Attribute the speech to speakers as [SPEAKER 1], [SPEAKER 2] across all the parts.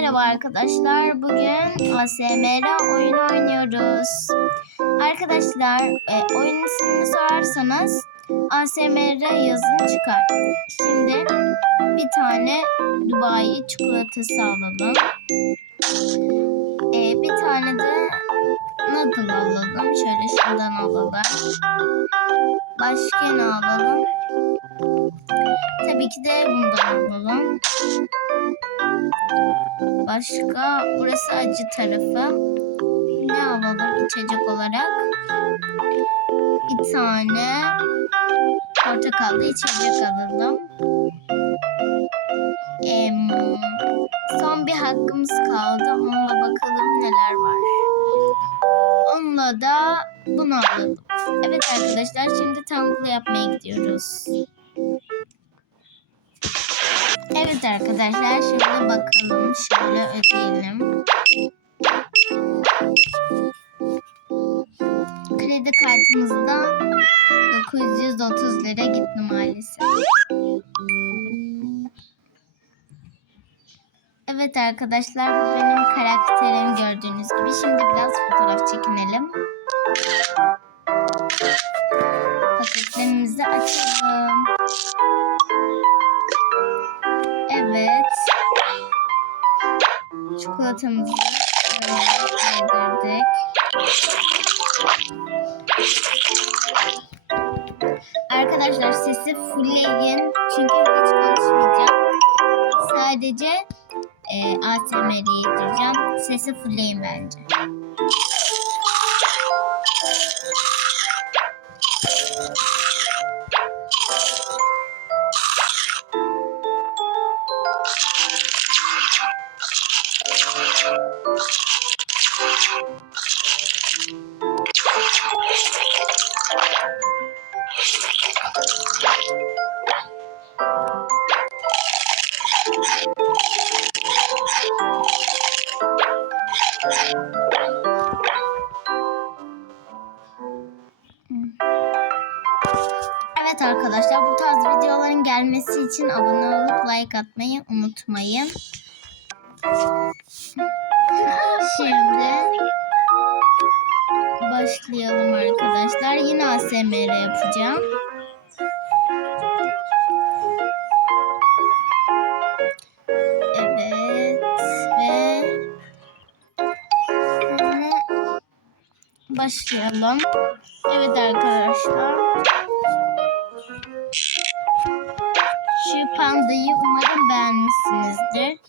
[SPEAKER 1] Merhaba arkadaşlar. Bugün ASMR oyun oynuyoruz. Arkadaşlar e, oyunun ismini sorarsanız ASMR yazın çıkar. Şimdi bir tane Dubai çikolatası alalım. E, bir tane de noodle alalım. Şöyle şundan alalım. Başka ne alalım? Tabii ki de bundan alalım. Başka burası acı tarafı. Ne alalım içecek olarak? Bir tane portakallı içecek alalım. Em, son bir hakkımız kaldı. Onunla bakalım neler var. Onunla da bunu alalım. Evet arkadaşlar şimdi tango yapmaya gidiyoruz. Evet arkadaşlar şimdi bakalım şöyle ödeyelim. Kredi kartımızdan 930 lira gitti maalesef. Evet arkadaşlar bu benim karakterim gördüğünüz gibi. Şimdi biraz fotoğraf çekinelim. Paketlerimizi açalım. Çikolatamızı yedirdik. Arkadaşlar sesi fullleyin. Çünkü hiç konuşmayacağım. Sadece e, ASMR'i yedireceğim. Sesi fullleyin bence. Evet arkadaşlar bu tarz videoların gelmesi için abone olup like atmayı unutmayın. Şimdi başlayalım arkadaşlar. Yine ASMR yapacağım. Evet ve başlayalım. Evet arkadaşlar. Şu pandayı umarım beğenmişsinizdir.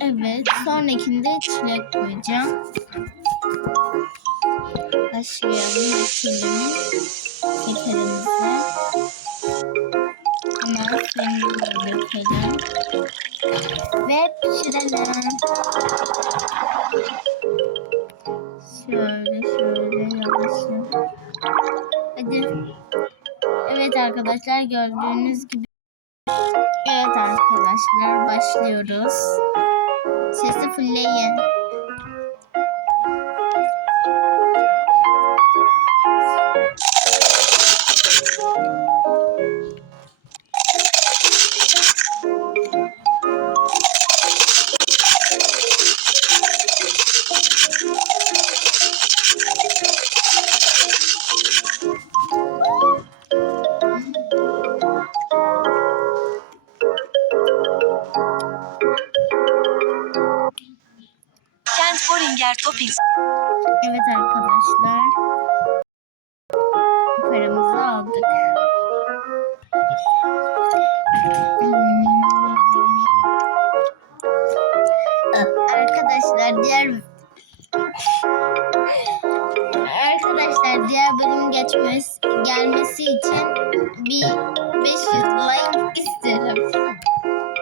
[SPEAKER 1] Evet, sonrakinde çilek koyacağım. Başlayalım, dökelim şekerimizi. Hemen suyumuzu dökelim. Ve pişirelim. Şöyle şöyle yavaşça. Hadi. Evet arkadaşlar gördüğünüz gibi. Evet arkadaşlar başlıyoruz. Sesi fullleyin.
[SPEAKER 2] Toppings.
[SPEAKER 1] Evet arkadaşlar. Paramızı aldık. Arkadaşlar diğer Arkadaşlar diğer bölüm geçmesi gelmesi için bir 500 like isterim.